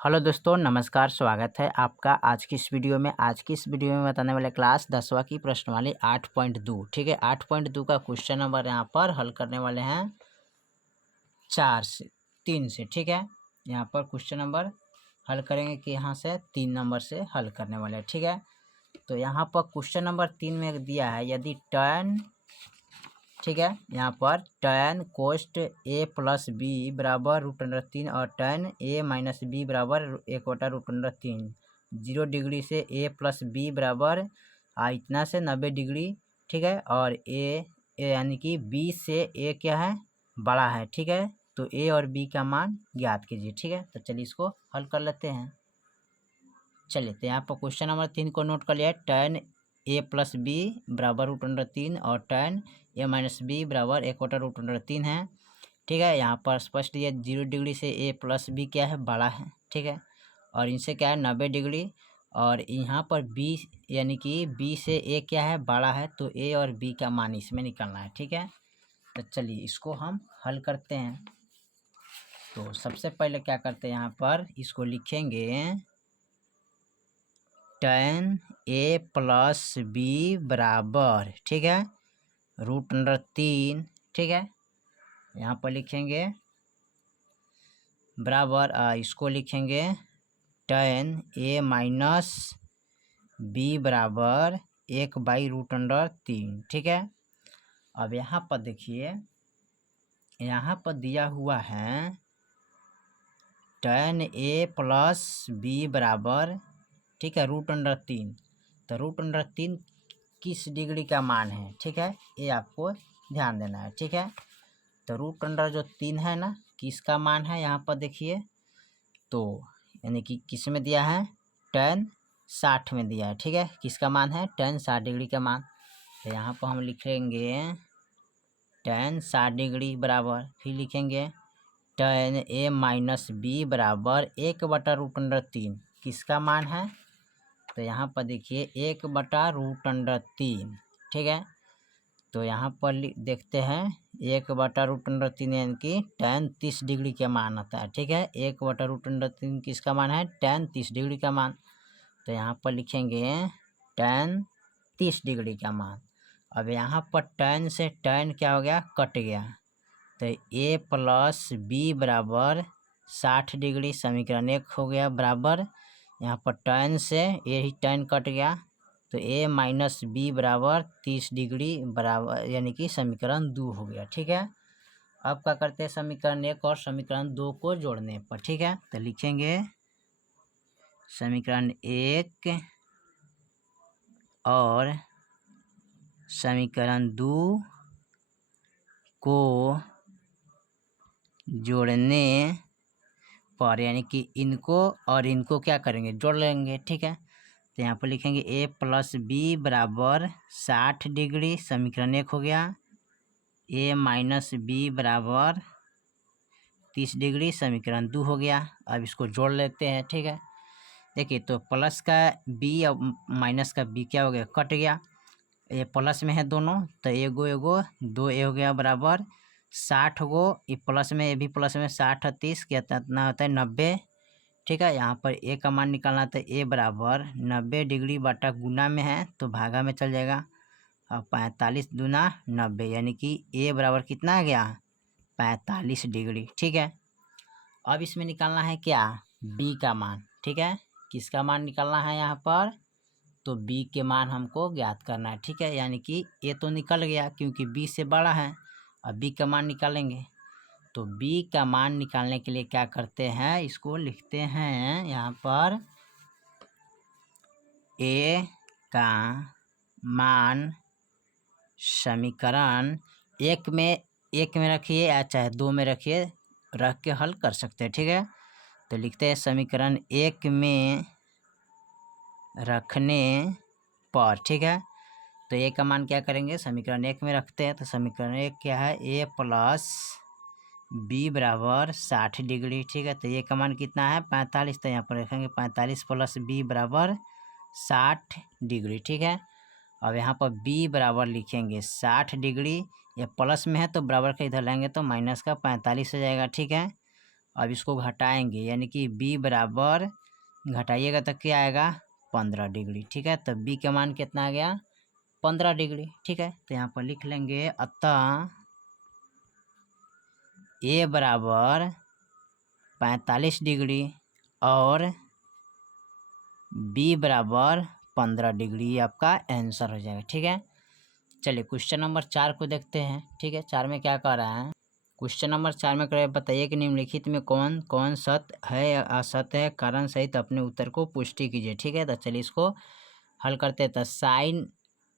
Hello दोस्तों, नमस्कार। स्वागत है आपका आज की इस वीडियो में। बताने वाले क्लास 10वां की प्रश्नवाली 8.2। ठीक है, 8.2 का क्वेश्चन नंबर यहाँ पर हल करने वाले हैं 3 से। ठीक है, यहाँ पर क्वेश्चन नंबर हल करेंगे कि यहाँ से 3 नंबर से हल करने वाले हैं। ठीक है, तो यहाँ पर क्वेश्चन नंबर 3 में दिया है, यदि tan, ठीक है, यहाँ पर tan कोस्ट a प्लस बी बराबर √3 और tan a माइनस बी बराबर 1/√3 0 डिग्री से a प्लस बी बराबर इतना से 90 डिग्री। ठीक है, और a यानी कि b से a क्या है, बड़ा है। ठीक है, तो a और b का मान ज्ञात कीजिए। ठीक है, तो चलिए इसको हल कर लेते हैं। चलिए, तो यहाँ पर क्वेश्चन नंबर 3 को नोट कर लिया। tan a प्लस बी बराबर √3 और tan a माइनस बी बराबर 1/√3 है। ठीक है, यहाँ पर स्पष्ट दिया 0 डिग्री से a प्लस बी क्या है, बड़ा है। ठीक है, और इनसे क्या है 90 डिग्री, और यहाँ पर b यानी कि b से a क्या है, बड़ा है, तो a और b का मान इसमें निकालना है। ठीक है, तो चलिए इसको हम हल करते हैं। तो सबसे पहले क्या करते हैं, यहाँ पर इसको लिखेंगे tan a प्लस बी बराबर, ठीक है, √3। ठीक है, यहाँ पर लिखेंगे बराबर, इसको लिखेंगे tan a माइनस बी बराबर 1/√3। ठीक है, अब यहाँ पर देखिए, यहाँ पर दिया हुआ है tan a प्लस बी बराबर, ठीक है, √3। तो √3 किस डिग्री का मान है, ठीक है, ये आपको ध्यान देना है। ठीक है, तो √3 है ना, किसका मान है, यहाँ पर देखिए, तो यानी कि किस में दिया है, tan 60 में दिया है। ठीक है, किसका मान है, tan 60 डिग्री का मान। तो यहाँ पर हम लिखेंगे tan 60 डिग्री बराबर, फिर लिखेंगे tan a माइनस बी बराबर 1/√3 किसका मान है, तो यहाँ पर देखिए 1/√3। ठीक है, तो यहाँ पर देखते हैं 1/√3 यानी कि tan 30 डिग्री का मान आता है। ठीक है, 1/√3 किसका मान है, tan 30 डिग्री का मान। तो यहाँ पर लिखेंगे tan 30 डिग्री का मान। अब यहाँ पर tan से tan क्या हो गया, कट गया, तो a प्लस बी बराबर 60 डिग्री, समीकरण 1 हो गया बराबर, यहाँ पर tan से यही tan कट गया, तो a माइनस बी बराबर 30 डिग्री बराबर, यानी कि समीकरण 2 हो गया। ठीक है, अब क्या करते हैं, समीकरण 1 और समीकरण 2 को जोड़ने पर। ठीक है, तो लिखेंगे समीकरण 1 और समीकरण 2 को जोड़ने पर, यानी कि इनको और इनको क्या करेंगे, जोड़ लेंगे। ठीक है, तो यहाँ पर लिखेंगे a प्लस बी बराबर 60 डिग्री, समीकरण 1 हो गया, a माइनस बी बराबर 30 डिग्री, समीकरण 2 हो गया। अब इसको जोड़ लेते हैं। ठीक है, देखिए, तो प्लस का b और माइनस का b क्या हो गया, कट गया, ये प्लस में है दोनों, तो एगो एगो 2 a हो गया बराबर 60 गो, ये प्लस में, ये भी प्लस में, 60 और 30 कितना होता है, 90। ठीक है, यहाँ पर a का मान निकालना था, a बराबर 90 डिग्री बटा गुना में है तो भागा में चल जाएगा, और 45 दूना 90, यानी कि a बराबर कितना आ गया, 45 डिग्री। ठीक है, अब इसमें निकालना है क्या, b का मान। ठीक है, किसका मान निकालना है यहाँ पर, तो b के मान हमको ज्ञात करना है। ठीक है, यानी कि a तो निकल गया क्योंकि b से बड़ा है, अब b का मान निकालेंगे। तो b का मान निकालने के लिए क्या करते हैं, इसको लिखते हैं यहाँ पर a का मान समीकरण 1 में रखिए या चाहे 2 में रखिए, रख के हल कर सकते हैं। ठीक है, तो लिखते हैं समीकरण 1 में रखने पर। ठीक है, तो a का मान क्या करेंगे, समीकरण 1 में रखते हैं, तो समीकरण 1 क्या है, a प्लस बी बराबर 60 डिग्री। ठीक है, तो a का मान कितना है, 45, तो यहाँ पर रखेंगे 45 प्लस b बराबर 60 डिग्री। ठीक है, अब यहाँ पर b बराबर लिखेंगे 60 डिग्री, ये प्लस में है तो बराबर का इधर लाएंगे तो माइनस का 45 हो जाएगा। ठीक है, अब इसको घटाएंगे, यानी कि b बराबर घटाइएगा तो क्या आएगा 15 डिग्री। ठीक है, तो b का मान कितना आ गया 15 डिग्री। ठीक है, तो यहाँ पर लिख लेंगे अतः a बराबर 45 डिग्री और b बराबर 15 डिग्री आपका आंसर हो जाएगा। ठीक है, चलिए क्वेश्चन नंबर 4 को देखते हैं। ठीक है, 4 में क्या कह रहा है, क्वेश्चन नंबर 4 में कह रहा है बताइए कि निम्नलिखित में कौन कौन सत्य है या असत्य है, कारण सहित अपने उत्तर को पुष्टि कीजिए। ठीक है, तो चलिए इसको हल करते हैं। तो साइन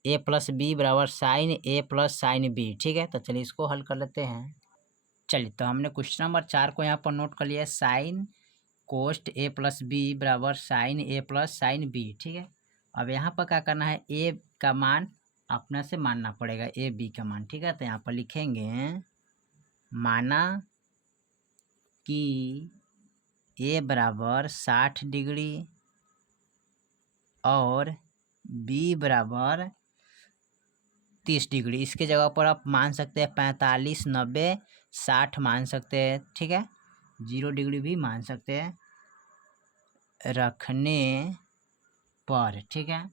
a प्लस बी बराबर sine a plus sine b. ठीक है, तो चलिए इसको हल कर लेते हैं। चलिए, तो हमने क्वेश्चन नंबर 4 को यहाँ पर नोट कर लिया, sine cos a plus b बराबर sine a plus sine b. ठीक है, अब यहाँ पर क्या करना है, a का मान अपना से मानना पड़ेगा, a b का मान। ठीक है, तो यहाँ पर लिखेंगे माना कि a बराबर 60 डिग्री और b बराबर 30 डिग्री। इसके जगह पर आप मान सकते हैं 45, 90, 60 मान सकते हैं। ठीक है, 0 डिग्री भी मान सकते हैं रखने पर। ठीक है,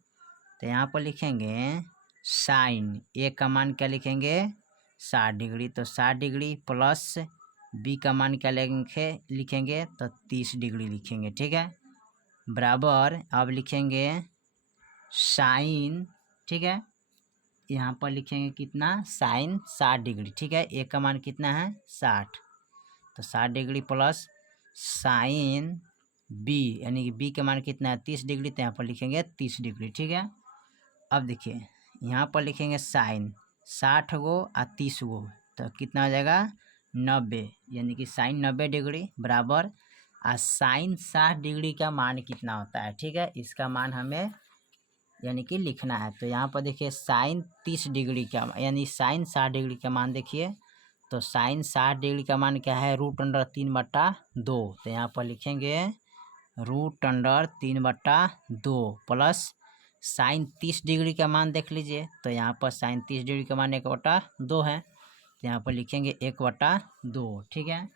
तो यहाँ पर लिखेंगे साइन ए का मान क्या लिखेंगे 60 डिग्री, तो 60 डिग्री प्लस बी का मान क्या लिखेंगे तो 30 डिग्री लिखेंगे। ठीक है, बराबर अब लिखेंगे साइन। ठीक है, यहाँ पर लिखेंगे कितना साइन 60 डिग्री। ठीक है, ए का मान कितना है 60, तो 60 डिग्री प्लस साइन बी, यानी कि बी का मान कितना है 30 डिग्री, तो यहाँ पर लिखेंगे 30 डिग्री। ठीक है, अब देखिए यहाँ पर लिखेंगे साइन 60 गो और 30 गो, तो कितना हो जाएगा 90, यानी कि साइन 90 डिग्री बराबर और साइन 60 डिग्री का मान कितना होता है। ठीक है, इसका मान हमें यानी कि लिखना है। तो यहाँ पर देखिए साइन 30 डिग्री का यानी साइन 60 डिग्री का मान देखिए, तो साइन 60 डिग्री का मान क्या है √3/2। तो यहाँ पर लिखेंगे √3/2 प्लस साइन 30 डिग्री का मान देख लीजिए, तो यहाँ पर साइन 30 डिग्री का मान 1/2 है, तो यहाँ पर लिखेंगे 1/2। ठीक है,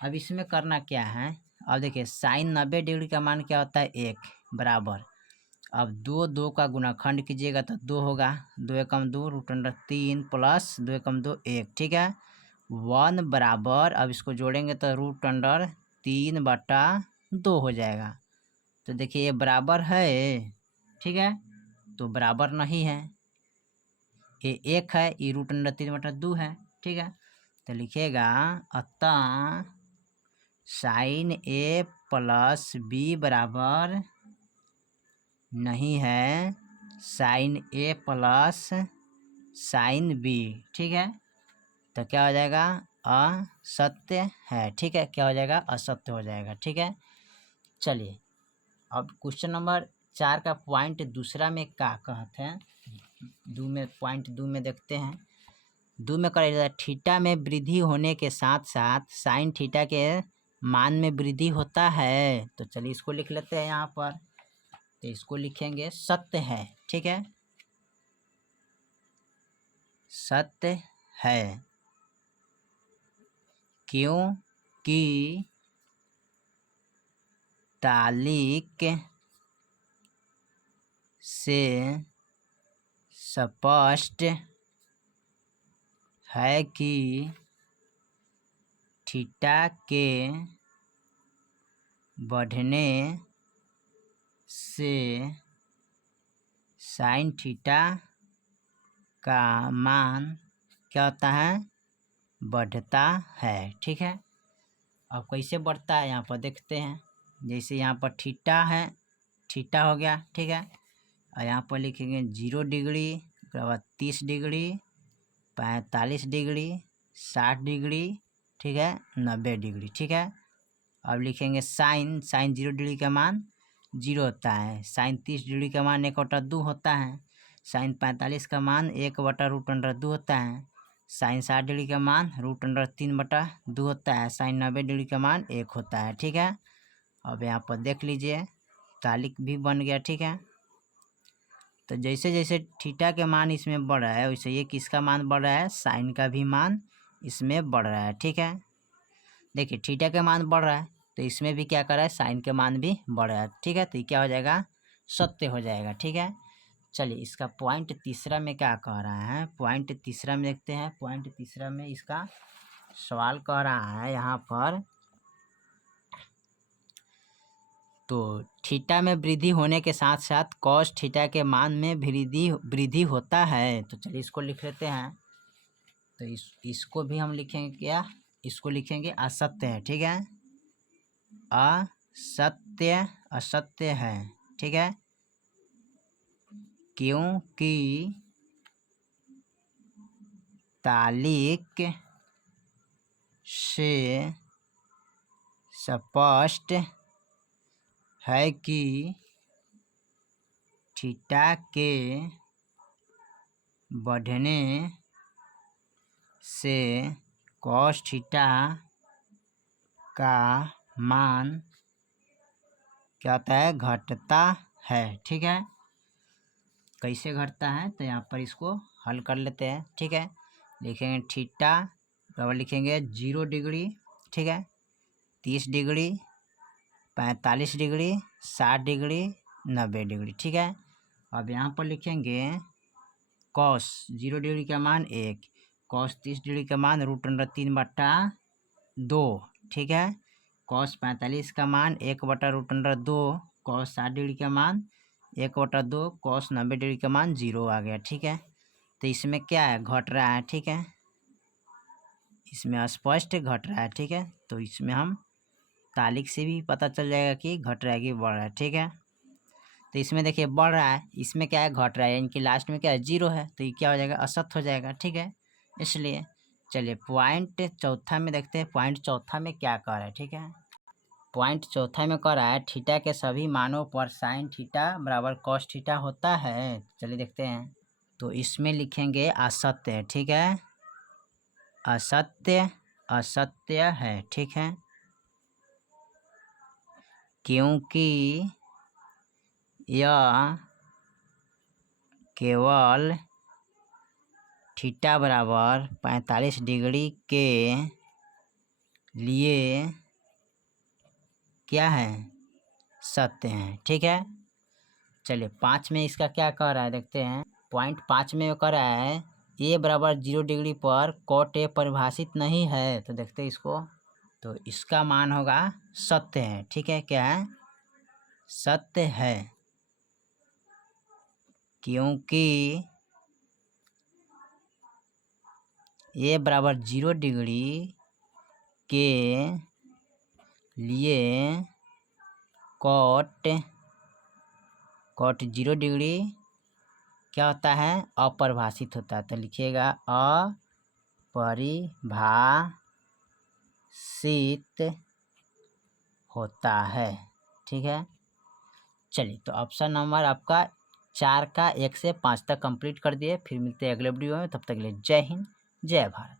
अब इसमें करना क्या है, अब देखिए साइन 90 डिग्री का मान क्या होता है 1 बराबर, अब 2 का गुणाखंड कीजिएगा तो 2 होगा, 2 एकम 2 √3 प्लस 2 एकम 2 1। ठीक है, 1 बराबर अब इसको जोड़ेंगे तो √3/2 हो जाएगा। तो देखिए ये बराबर है, ठीक है, तो बराबर नहीं है, ये 1 है, ये √3/2 है। ठीक है, तो लिखिएगा अतः साइन a प्लस बी बराबर नहीं है sine a plus sine b. ठीक है, तो क्या हो जाएगा असत्य है। ठीक है, क्या हो जाएगा असत्य हो जाएगा। ठीक है, चलिए अब क्वेश्चन नंबर 4 का पॉइंट दूसरा में क्या कहते हैं, पॉइंट 2 में देखते हैं। 2 में कहा जाता है थीटा में वृद्धि होने के साथ साथ साइन थीटा के मान में वृद्धि होता है। तो चलिए इसको लिख लेते हैं यहाँ पर, तो इसको लिखेंगे सत्य है। ठीक है, सत्य है क्योंकि तालिक से स्पष्ट है कि थीटा के बढ़ने से साइन थीटा का मान क्या होता है बढ़ता है। ठीक है, अब कैसे बढ़ता है यहाँ पर देखते हैं। जैसे यहाँ पर थीटा है, थीटा हो गया। ठीक है, और यहाँ पर लिखेंगे 0 डिग्री, उसके बाद 30 डिग्री, 45 डिग्री, 60 डिग्री, ठीक है, 90 डिग्री। ठीक है, अब लिखेंगे साइन 0 डिग्री का मान 0 होता है, साइन 30 डिग्री का मान 1/2 होता है, साइन 45 का मान 1/√2 होता है, साइन 60 डिग्री का मान √3/2 होता है, साइन 90 डिग्री का मान 1 होता है। ठीक है, अब यहाँ पर देख लीजिए तालिक भी बन गया। ठीक है, तो जैसे जैसे थीटा के मान इसमें बढ़ रहा है वैसे ये किसका मान बढ़ रहा है साइन का भी मान इसमें बढ़ रहा है। ठीक है, देखिए थीटा के मान बढ़ रहा है तो इसमें भी क्या कर रहा है, साइन के मान भी बढ़ रहा है। ठीक है, तो ये क्या हो जाएगा, सत्य हो जाएगा। ठीक है, चलिए इसका पॉइंट तीसरा में क्या कह रहा है, पॉइंट तीसरा में देखते हैं। पॉइंट तीसरा में इसका सवाल कह रहा है यहाँ पर, तो थीटा में वृद्धि होने के साथ साथ कॉस थीटा के मान में वृद्धि होता है। तो चलिए इसको लिख लेते हैं। तो इसको भी हम लिखेंगे क्या, इसको लिखेंगे असत्य है। ठीक है, असत्य, असत्य है। ठीक है, क्योंकि तालिक से स्पष्ट है कि थीटा के बढ़ने से कॉस थीटा का मान क्या होता है, घटता है। ठीक है, कैसे घटता है, तो यहाँ पर इसको हल कर लेते हैं। ठीक है, लिखेंगे थीटा बराबर लिखेंगे 0 डिग्री, ठीक है, 30 डिग्री, 45 डिग्री, 60 डिग्री, 90 डिग्री। ठीक है, अब यहाँ पर लिखेंगे कॉस 0 डिग्री का मान 1, कॉस 30 डिग्री का मान √3/2। ठीक है, कॉस 45 का मान 1/√2, कॉस 60 डिग्री का मान 1/2, कॉस 90 डिग्री का मान 0 आ गया। ठीक है, तो इसमें क्या है, घट रहा है। ठीक है, इसमें स्पष्ट घट रहा है। ठीक है, तो इसमें हम तालिक से भी पता चल जाएगा कि घट रहा है कि बढ़ रहा है। ठीक है, तो इसमें देखिए बढ़ रहा है, इसमें क्या है, घट रहा है, यानी कि लास्ट में क्या है, 0 है, तो ये क्या हो जाएगा, असत्य हो जाएगा। ठीक है, इसलिए चलिए पॉइंट चौथा में देखते हैं, पॉइंट चौथा में क्या कह रहा है। ठीक है, पॉइंट चौथा में कह रहा है थीटा के सभी मानों पर साइन थीटा बराबर कॉस थीटा होता है। चलिए देखते हैं, तो इसमें लिखेंगे असत्य। ठीक है, असत्य, असत्य है। ठीक है, क्योंकि यह केवल थीटा बराबर 45 डिग्री के लिए क्या है, सत्य है। ठीक है, चलिए 5 में इसका क्या कह रहा है, देखते हैं। पॉइंट 5 में कह रहा है ए बराबर 0 डिग्री पर कॉट ए परिभाषित नहीं है। तो देखते हैं इसको, तो इसका मान होगा सत्य है। ठीक है, क्या है, सत्य है, क्योंकि ए बराबर 0 डिग्री के लिए कॉट 0 डिग्री क्या होता है, अपरिभाषित होता है। तो लिखिएगा अपरिभाषित होता है। ठीक है, चलिए तो ऑप्शन नंबर आपका 4 का 1 से 5 तक कंप्लीट कर दिए। फिर मिलते हैं अगले वीडियो में, तब तक के लिए जय हिंद, जय भारत।